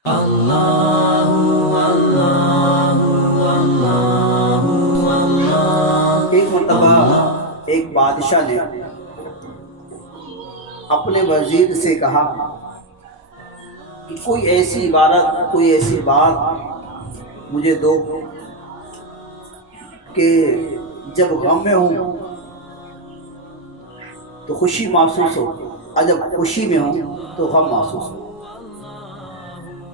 ایک مرتبہ ایک بادشاہ نے اپنے وزیر سے کہا کہ کوئی ایسی عبارت، کوئی ایسی بات مجھے دو کہ جب غم میں ہوں تو خوشی محسوس ہو، اور جب خوشی میں ہوں تو غم محسوس ہو۔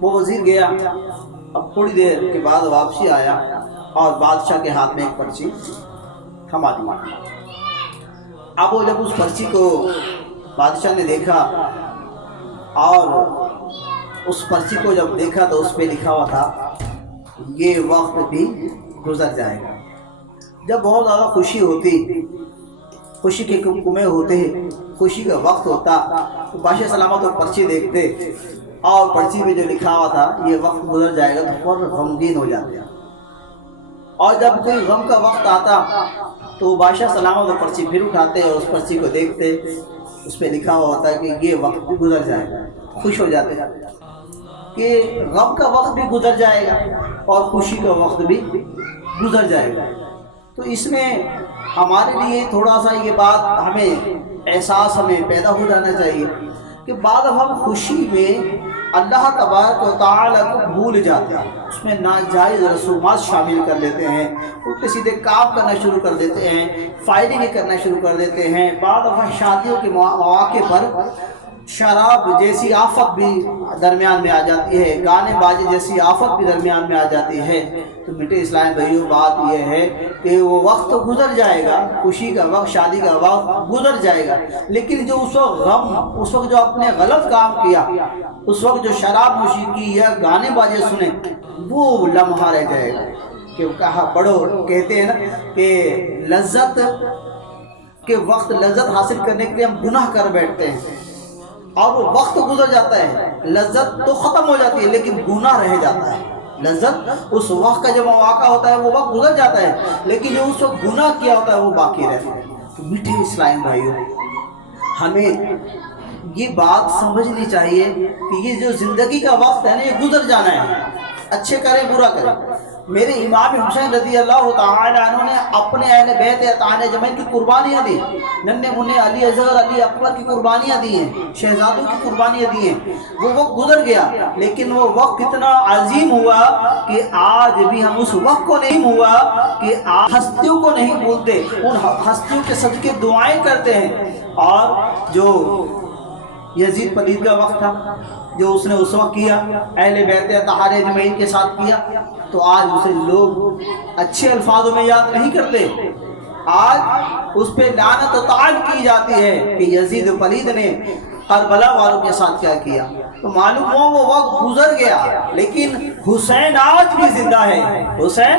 وہ وزیر گیا، اب تھوڑی دیر کے بعد واپسی آیا اور بادشاہ کے ہاتھ میں ایک پرچی تھما دی۔ اب وہ جب اس پرچی کو بادشاہ نے دیکھا اور اس پرچی کو جب دیکھا تو اس پہ لکھا ہوا تھا یہ وقت بھی گزر جائے گا۔ جب بہت زیادہ خوشی ہوتی، خوشی کے کمکمے ہوتے، خوشی کا وقت ہوتا تو بادشاہ سلامت وہ پرچی دیکھتے اور پرچی میں جو لکھا ہوا تھا یہ وقت گزر جائے گا تو فوراً غمگین ہو جاتے ہیں، اور جب کوئی غم کا وقت آتا تو بادشاہ سلامت وہ پرچی پھر اٹھاتے اور اس پرچی کو دیکھتے، اس پہ لکھا ہوا ہوتا ہے کہ یہ وقت بھی گزر جائے گا، خوش ہو جاتے کہ غم کا وقت بھی گزر جائے گا اور خوشی کا وقت بھی گزر جائے گا۔ تو اس میں ہمارے لیے تھوڑا سا یہ بات احساس ہمیں پیدا ہو جانا چاہیے کہ بعد ہم خوشی میں اللہ تبارک و تعالیٰ کو بھول جاتے ہیں، اس میں ناجائز رسومات شامل کر لیتے ہیں، الٹے سیدھے کام کرنا شروع کر دیتے ہیں، فائدے نہیں کرنا شروع کر دیتے ہیں۔ بعض دفعہ شادیوں کے مواقع پر شراب جیسی آفت بھی درمیان میں آ جاتی ہے، گانے بازی جیسی آفت بھی درمیان میں آ جاتی ہے۔ تو میٹھے اسلام بھائیوں، بات یہ ہے کہ وہ وقت گزر جائے گا، خوشی کا وقت، شادی کا وقت گزر جائے گا، لیکن جو اس وقت غم، اس وقت جو آپ نے غلط کام کیا، اس وقت جو شراب نوشی کی یا گانے بازی سنے، وہ لمحہ رہ جائے گا۔ کہ بڑو کہتے ہیں نا کہ لذت کے وقت لذت حاصل کرنے کے لیے ہم گناہ کر بیٹھتے ہیں اور وہ وقت گزر جاتا ہے، لذت تو ختم ہو جاتی ہے لیکن گناہ رہ جاتا ہے۔ لذت اس وقت کا جو مواقع ہوتا ہے وہ وقت گزر جاتا ہے، لیکن جو اس وقت گناہ کیا ہوتا ہے وہ باقی رہتا ہے۔ تو میٹھے اسلام بھائیوں، ہمیں یہ بات سمجھنی چاہیے کہ یہ جو زندگی کا وقت ہے نا یہ گزر جانا ہے، اچھے کریں برا کریں۔ میرے امام حسین رضی اللہ تعالی عنہ نے اپنے اہل بیت اطہار اجمعین کی قربانیاں دی، ننھے منھے علی اصغر، علی اکبر کی قربانیاں دی ہیں، شہزادوں کی قربانیاں دی ہیں۔ وہ وقت گزر گیا لیکن وہ وقت کتنا عظیم ہوا کہ آج بھی ہم اس وقت کو نہیں ہوا کہ آج ہستیوں کو نہیں بھولتے، ان ہستیوں کے صدقے دعائیں کرتے ہیں۔ اور جو یزید پلید کا وقت تھا جو اس نے اس وقت کیا اہل بیت اطہار اجمعین کے ساتھ کیا، تو آج اسے لوگ اچھے الفاظوں میں یاد نہیں کرتے، آج اس پہ لعنت و تعان کی جاتی ہے کہ یزید پلید نے کربلا والوں کے ساتھ کیا کیا۔ تو معلوم ہو وہ وقت گزر گیا، لیکن حسین آج بھی زندہ ہے، حسین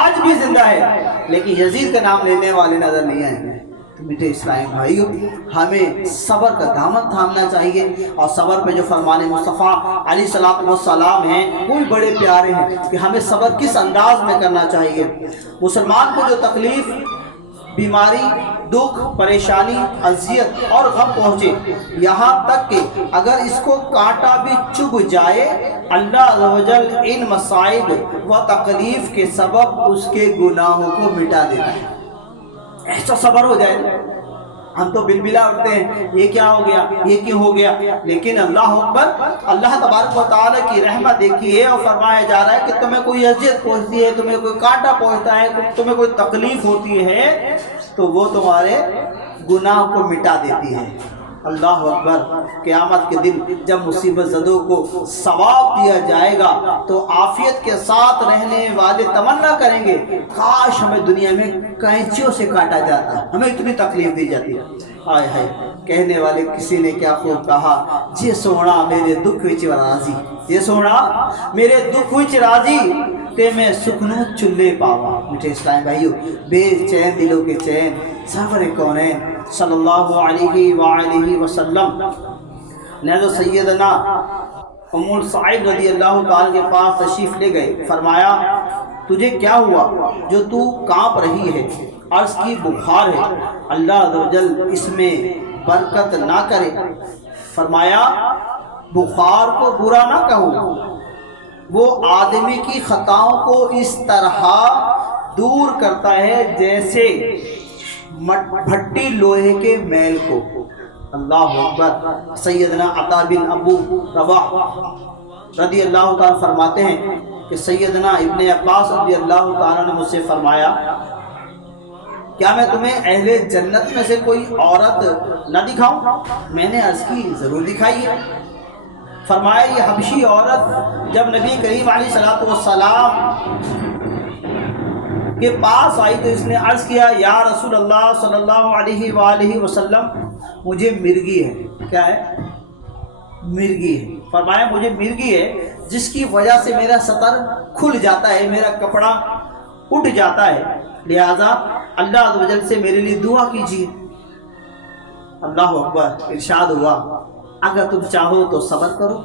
آج بھی زندہ ہے، لیکن یزید کا نام لینے والے نظر نہیں آئیں گے۔ تو میٹھے اسلام بھائیوں، ہمیں صبر کا دامن تھامنا چاہیے، اور صبر پہ جو فرمان مصطفیٰ علیہ الصلوۃ والسلام ہیں وہ بھی بڑے پیارے ہیں کہ ہمیں صبر کس انداز میں کرنا چاہیے۔ مسلمان کو جو تکلیف، بیماری، دکھ، پریشانی، اذیت اور غم پہنچے، یہاں تک کہ اگر اس کو کانٹا بھی چبھ جائے، اللہ عز و جل ان مصائب و تکلیف کے سبب اس کے گناہوں کو مٹا دیتا ہے۔ ایسا صبر ہو جائے، ہم تو بلبلا اٹھتے ہیں یہ کیا ہو گیا، یہ کیوں ہو گیا، لیکن اللہ اکبر، اللہ تبارک و تعالیٰ کی رحمت دیکھیے اور فرمایا جا رہا ہے کہ تمہیں کوئی اذیت پہنچتی ہے، تمہیں کوئی کانٹا پہنچتا ہے، تمہیں کوئی تکلیف ہوتی ہے تو وہ تمہارے گناہ کو مٹا دیتی ہے۔ اللہ اکبر، قیامت کے دن جب مصیبت زدوں کو ثواب دیا جائے گا تو عافیت کے ساتھ رہنے والے تمنا کریں گے کاش ہمیں دنیا میں کینچیوں سے کاٹا جاتا، ہمیں اتنی تکلیف دی جاتی ہے۔ ہائے ہائے، کہنے والے کسی نے کیا خوب کہا، جے سونا میرے دکھ وچ راضی، جے سونا میرے دکھ وچ راضی تے میں سکھنوں چلے پاوا۔ میٹھے اسلام بھائیو، بے چین دلوں کے چین سرور کونین صلی اللہ علیہ وآلہ وسلم نے سیدنا ام سعید رضی اللہ تعالیٰ کے پاس تشریف لے گئے، فرمایا تجھے کیا ہوا جو تو کانپ رہی ہے؟ عرض کی بخار ہے، اللہ عز و جل اس میں برکت نہ کرے۔ فرمایا بخار کو برا نہ کہو، وہ آدمی کی خطاؤں کو اس طرح دور کرتا ہے جیسے بھٹی لوہے کے میل کو۔ اللہ اکبر۔ سیدنا عطا بن ابو رباح رضی اللہ تعالیٰ فرماتے ہیں کہ سیدنا ابن عباس رضی اللہ تعالیٰ نے مجھ سے فرمایا، کیا میں تمہیں اہل جنت میں سے کوئی عورت نہ دکھاؤں؟ میں نے عرض کی ضرور دکھائیے۔ فرمایا یہ حبشی عورت جب نبی کریم علیہ الصلوۃ والسلام کے پاس آئی تو اس نے عرض کیا، یا رسول اللہ صلی اللہ علیہ وآلہ وسلم، مجھے مرگی ہے۔ کیا ہے؟ مرگی ہے۔ فرمایا مجھے مرگی ہے جس کی وجہ سے میرا سطر کھل جاتا ہے، میرا کپڑا اٹھ جاتا ہے، لہذا اللہ عز و جل سے میرے لیے دعا کیجیے۔ اللہ اکبر۔ ارشاد ہوا، اگر تم چاہو تو صبر کرو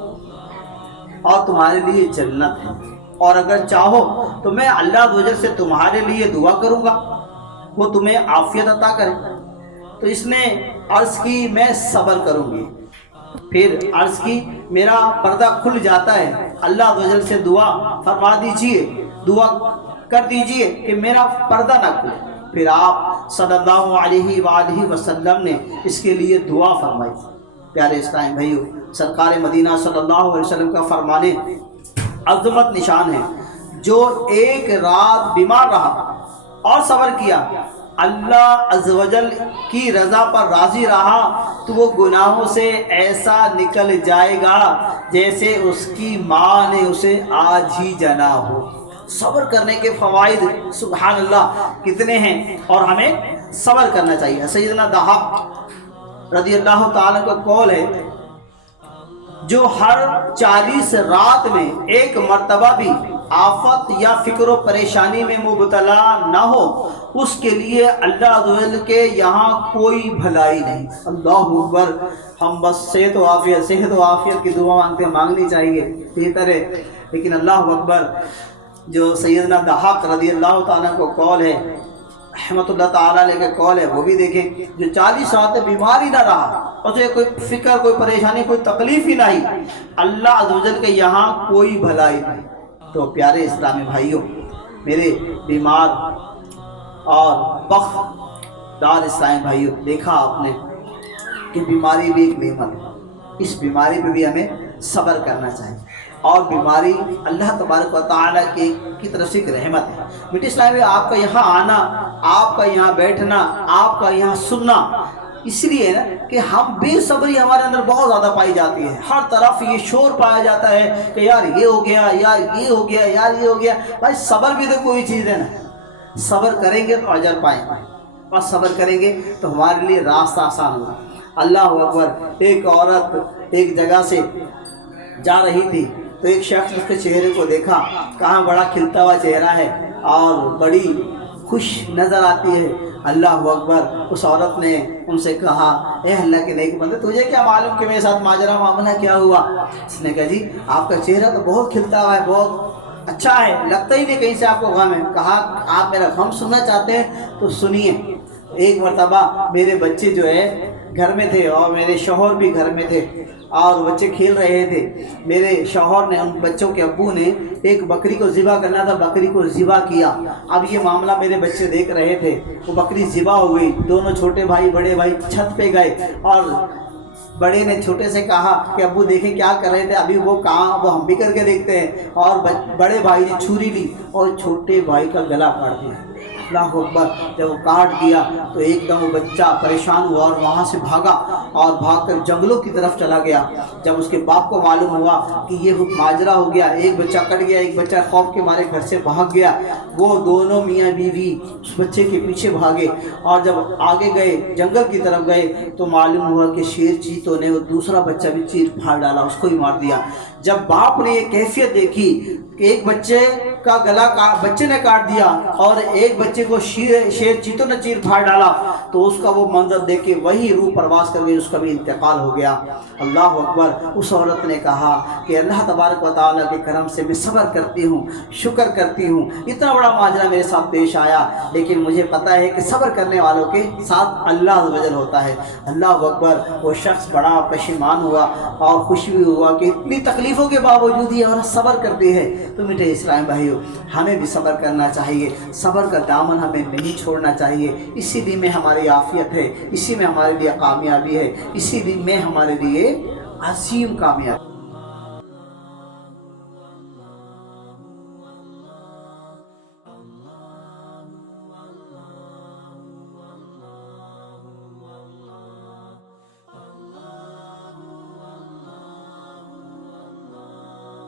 اور تمہارے لیے جنت ہے، اور اگر چاہو تو میں اللہ عز و جل سے تمہارے لیے دعا کروں گا وہ تمہیں عافیت عطا کرے۔ تو اس نے عرض کی میں صبر کروں گی۔ پھر عرض کی میرا پردہ کھل جاتا ہے، اللہ عز و جل سے دعا فرما دیجئے، دعا کر دیجئے کہ میرا پردہ نہ کھلے۔ پھر آپ صلی اللہ علیہ وآلہ وسلم نے اس کے لیے دعا فرمائی۔ پیارے اسلام بھائیو، سرکار مدینہ صلی اللہ علیہ وسلم کا فرمانے عظمت نشان ہے، جو ایک رات بیمار رہا اور صبر کیا، اللہ عز و جل کی رضا پر راضی رہا تو وہ گناہوں سے ایسا نکل جائے گا جیسے اس کی ماں نے اسے آج ہی جنا ہو۔ صبر کرنے کے فوائد سبحان اللہ کتنے ہیں، اور ہمیں صبر کرنا چاہیے۔ سیدنا ضحاک رضی اللہ تعالیٰ کا قول ہے، جو ہر 40 رات میں ایک مرتبہ بھی آفت یا فکر و پریشانی میں مبتلا نہ ہو، اس کے لیے اللہ عز و جل کے یہاں کوئی بھلائی نہیں۔ اللہ اکبر۔ ہم بس صحت و عافیت کی دعا مانگتے ہیں، مانگنی چاہیے بہتر ہے، لیکن اللہ اکبر، جو سیدنا ضحاک رضی اللہ تعالیٰ کو قول ہے، رحمت اللہ تعالیٰ علیہ کا قول ہے، وہ بھی دیکھیں، جو 40 راتیں بیمار ہی نہ رہا، اسے کوئی فکر، کوئی پریشانی، کوئی تکلیف ہی نہیں، اللہ عز و جل کے یہاں کوئی بھلائی نہیں۔ تو پیارے اسلامی بھائیوں، میرے بیمار اور بخت دار اسلامی بھائیوں، دیکھا آپ نے کہ بیماری بھی ایک نعمت ہے، اس بیماری پہ بھی ہمیں صبر کرنا چاہیے، اور بیماری اللہ تبارک و تعالیٰ کی طرف سے ایک رحمت ہے۔ میٹھے اسلام میں آپ کا یہاں آنا، آپ کا یہاں بیٹھنا، آپ کا یہاں سننا اس لیے نا کہ ہم بے صبری ہمارے اندر بہت زیادہ پائی جاتی ہے، ہر طرف یہ شور پایا جاتا ہے کہ یار یہ ہو گیا، یار یہ ہو گیا، یار یہ ہو گیا۔ بھائی صبر بھی تو کوئی چیز ہے نا، صبر کریں گے تو اجر پائیں گے، اور صبر کریں گے تو ہمارے لیے راستہ آسان ہوگا۔ اللہ اکبر۔ ایک عورت ایک جگہ سے جا رہی تھی تو ایک شخص اس کے چہرے کو دیکھا، کہاں بڑا کھلتا ہوا چہرہ ہے اور بڑی خوش نظر آتی ہے۔ اللہ اکبر۔ اس عورت نے ان سے کہا، اے اللہ کے نیک بندے، تجھے کیا معلوم کہ میرے ساتھ ماجرا معاملہ کیا ہوا؟ اس نے کہا، جی آپ کا چہرہ تو بہت کھلتا ہوا ہے، بہت اچھا ہے، لگتا ہی نہیں کہیں سے آپ کو غم ہے۔ کہا، آپ میرا غم سننا چاہتے ہیں تو سنیے۔ ایک مرتبہ میرے بچے جو ہے گھر میں تھے اور میرے شوہر بھی گھر میں تھے اور بچے کھیل رہے تھے۔ میرے شوہر نے، ان بچوں کے ابو نے ایک بکری کو ذبح کرنا تھا، بکری کو ذبح کیا۔ اب یہ معاملہ میرے بچے دیکھ رہے تھے، وہ بکری ذبح ہو گئی، دونوں چھوٹے بھائی بڑے بھائی چھت پہ گئے اور بڑے نے چھوٹے سے کہا کہ ابو دیکھیں کیا کر رہے تھے، ابھی وہ کہاں، وہ ہم بھی کر کے دیکھتے ہیں۔ اور بڑے بھائی نے چھری لی اور چھوٹے بھائی کا گلا کاٹ دیا۔ اللہ اکبر۔ جب وہ کاٹ دیا تو ایک دم وہ بچہ پریشان ہوا اور وہاں سے بھاگا اور بھاگ کر جنگلوں کی طرف چلا گیا۔ جب اس کے باپ کو معلوم ہوا کہ یہ ماجرا ہو گیا، ایک بچہ کٹ گیا، ایک بچہ خوف کے مارے گھر سے بھاگ گیا، وہ دونوں میاں بیوی اس بچے کے پیچھے بھاگے، اور جب آگے گئے، جنگل کی طرف گئے، تو معلوم ہوا کہ شیر چیتوں نے وہ دوسرا بچہ بھی چیر پھاڑ ڈالا، اس کو ہی مار دیا۔ جب باپ نے یہ کیفیت دیکھی کہ ایک بچے کا گلا بچے نے کاٹ دیا اور ایک بچے کو شیر چیتوں نے چیر پھاڑ ڈالا، تو اس کا وہ منظر دیکھ کے وہی روح پرواز کر گئی، اس کا بھی انتقال ہو گیا۔ اللہ اکبر۔ اس عورت نے کہا کہ اللہ تبارک و تعالیٰ کے کرم سے میں صبر کرتی ہوں، شکر کرتی ہوں، اتنا بڑا ماجرا میرے ساتھ پیش آیا، لیکن مجھے پتہ ہے کہ صبر کرنے والوں کے ساتھ اللہ عز و جل ہوتا ہے۔ اللہ اکبر۔ وہ شخص بڑا پشیمان ہوا اور خوش بھی ہوا کہ اتنی تکلیفوں کے باوجود یہ عورت صبر کرتی ہے۔ تو میٹھے اسلام بھائیو، ہمیں بھی صبر کرنا چاہیے، صبر کا دامن ہمیں نہیں چھوڑنا چاہیے۔ اسی دن میں ہماری عافیت ہے، اسی میں ہمارے لیے کامیابی ہے، اسی دن میں ہمارے لیے عظیم کامیابی۔